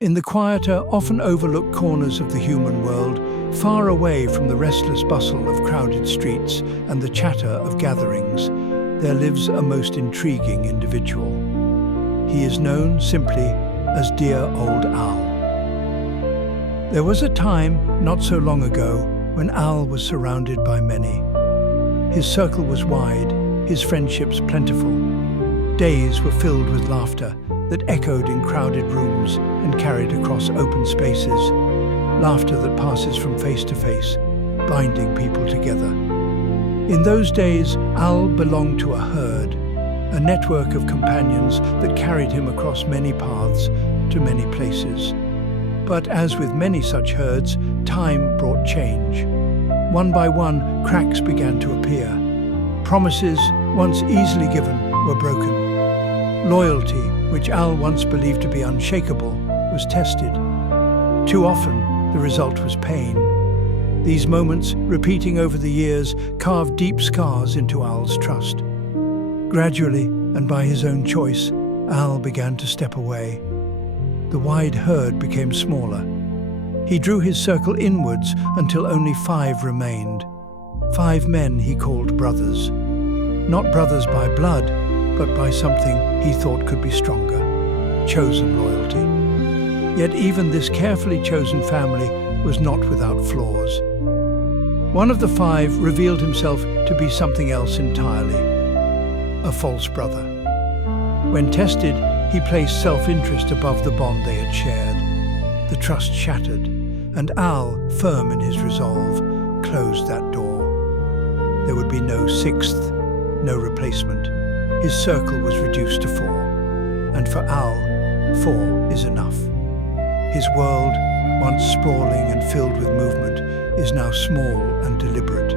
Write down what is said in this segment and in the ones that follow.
In the quieter, often overlooked corners of the human world, far away from the restless bustle of crowded streets and the chatter of gatherings, there lives a most intriguing individual. He is known simply as Dear Old Al. There was a time, not so long ago, when Al was surrounded by many. His circle was wide, his friendships plentiful. Days were filled with laughter that echoed in crowded rooms and carried across open spaces, laughter that passes from face to face, binding people together. In those days, Al belonged to a herd, a network of companions that carried him across many paths to many places. But as with many such herds, time brought change. One by one, cracks began to appear. Promises, once easily given, were broken. Loyalty, which Al once believed to be unshakable, was tested. Too often, the result was pain. These moments, repeating over the years, carved deep scars into Al's trust. Gradually, and by his own choice, Al began to step away. The wide herd became smaller. He drew his circle inwards until only 5 remained. 5 men he called brothers. Not brothers by blood, but by something he thought could be stronger: chosen loyalty. Yet even this carefully chosen family was not without flaws. One of the 5 revealed himself to be something else entirely: a false brother. When tested, he placed self-interest above the bond they had shared. The trust shattered, and Al, firm in his resolve, closed that door. There would be no 6th, no replacement. His circle was reduced to 4, and for Al, 4 is enough. His world, once sprawling and filled with movement, is now small and deliberate.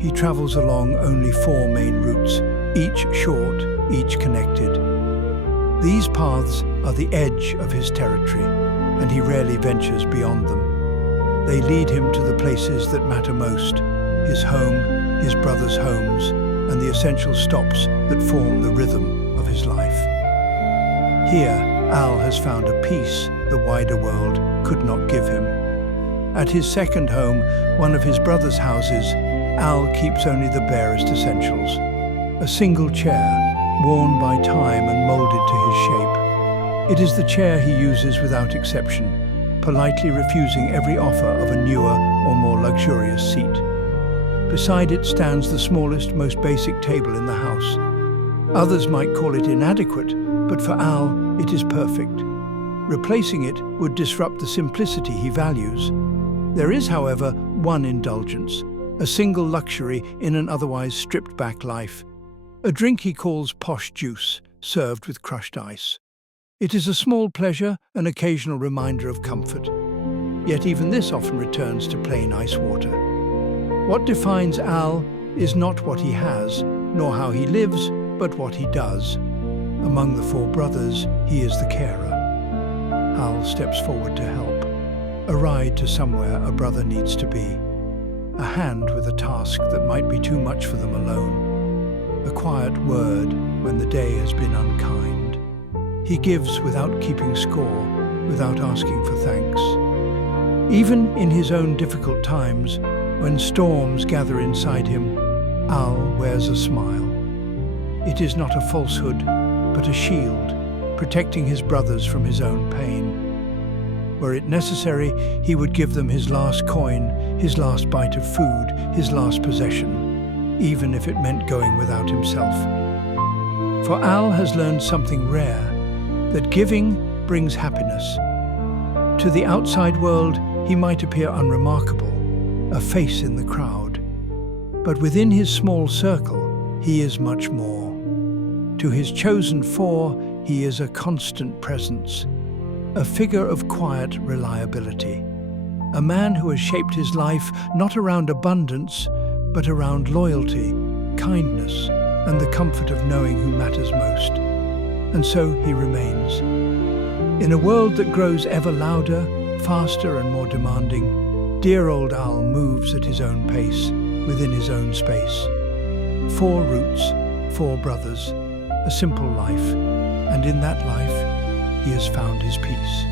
He travels along only 4 main routes, each short, each connected. These paths are the edge of his territory, and he rarely ventures beyond them. They lead him to the places that matter most: his home, his brothers' homes, and the essential stops that form the rhythm of his life. Here, Al has found a peace the wider world could not give him. At his second home, one of his brother's houses, Al keeps only the barest essentials: a single chair, worn by time and molded to his shape. It is the chair he uses without exception, politely refusing every offer of a newer or more luxurious seat. Beside it stands the smallest, most basic table in the house. Others might call it inadequate, but for Al, it is perfect. Replacing it would disrupt the simplicity he values. There is, however, one indulgence, a single luxury in an otherwise stripped-back life: a drink he calls posh juice, served with crushed ice. It is a small pleasure, an occasional reminder of comfort. Yet even this often returns to plain ice water. What defines Al is not what he has, nor how he lives, but what he does. Among the 4 brothers, he is the carer. Al steps forward to help. A ride to somewhere a brother needs to be. A hand with a task that might be too much for them alone. A quiet word when the day has been unkind. He gives without keeping score, without asking for thanks. Even in his own difficult times, when storms gather inside him, Al wears a smile. It is not a falsehood, but a shield, protecting his brothers from his own pain. Were it necessary, he would give them his last coin, his last bite of food, his last possession, even if it meant going without himself. For Al has learned something rare, that giving brings happiness. To the outside world, he might appear unremarkable, a face in the crowd. But within his small circle, he is much more. To his chosen 4, he is a constant presence, a figure of quiet reliability, a man who has shaped his life not around abundance, but around loyalty, kindness, and the comfort of knowing who matters most. And so he remains. In a world that grows ever louder, faster and more demanding, dear old Al moves at his own pace, within his own space. 4 roots, 4 brothers, a simple life, and in that life he has found his peace.